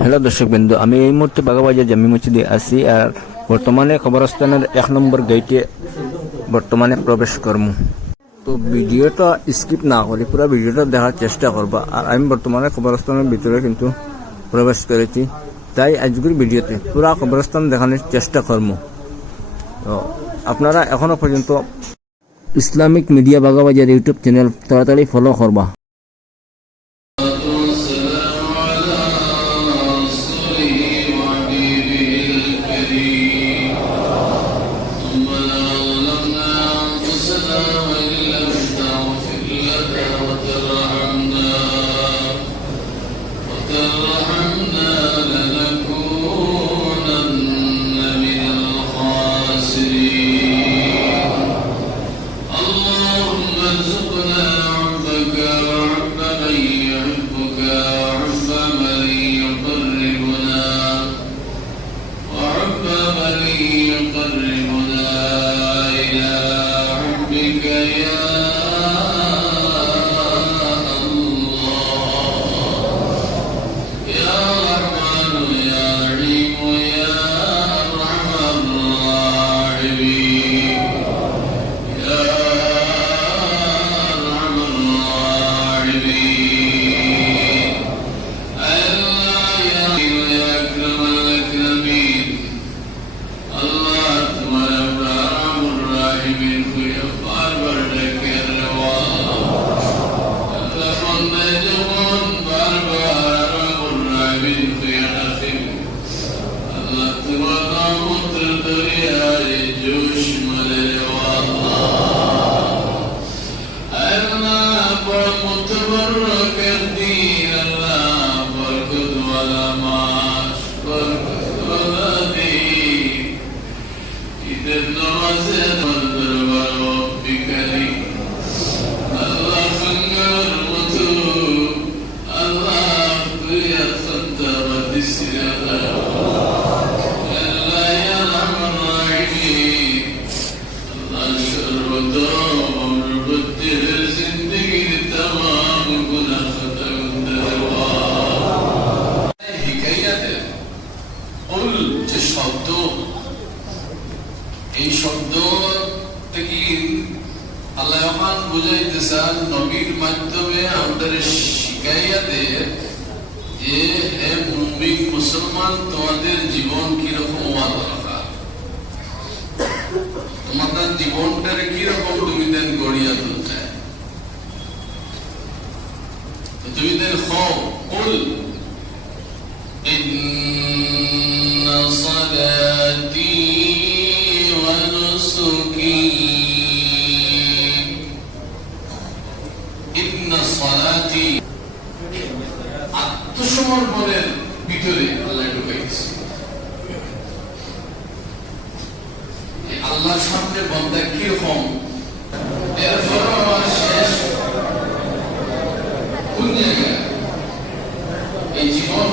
Hello দর্শক বিন্দু, আমি এই মুহূর্তে বাগাবাজার জামি মসজিদে আছি আর বর্তমানে খবরস্থানের এক নম্বর গেটে বর্তমানে প্রবেশ করমু তো ভিডিওটা স্কিপ না করে পুরো ভিডিওটা দেখার চেষ্টা করবা। আর আমি বর্তমানে খবরস্থানের ভিতরে কিন্তু প্রবেশ করেছি। তাই আজকের ভিডিওতে পুরো খবরস্থান দেখানোর চেষ্টা করমু তো আপনারা এখনও পর্যন্ত Islamic media Bagbazar YouTube channel তাড়াতাড়ি ফলো করবা। قبلي يقرب. منك يا أخي الاقتراب منتظرها يجوش ملل والله أنا قوم تبرك الدين لا بركض ولا ماش بركض ولا دين এই শব্দ থেকে আল্লাহ রহমান বুঝাইতেছেন নবীর মাধ্যমে আমাদের শিখাইয়াতে যে, হে মুসলমান, তোমাদের জীবন কীরকম হওয়া দরকার তোমাদের জীবনটারে কিরকম তুমি দেন গড়িয়া তুলতে তো তুমি দেন হও কুল إن صلاتي ونسكي إن صلاتي আত্মসমর্পণের ভিতরে আল্লাহ ঢুকাইছে সামনে বন্ধা কীরকম এরপর আমার মানে শেষ। এই জীবন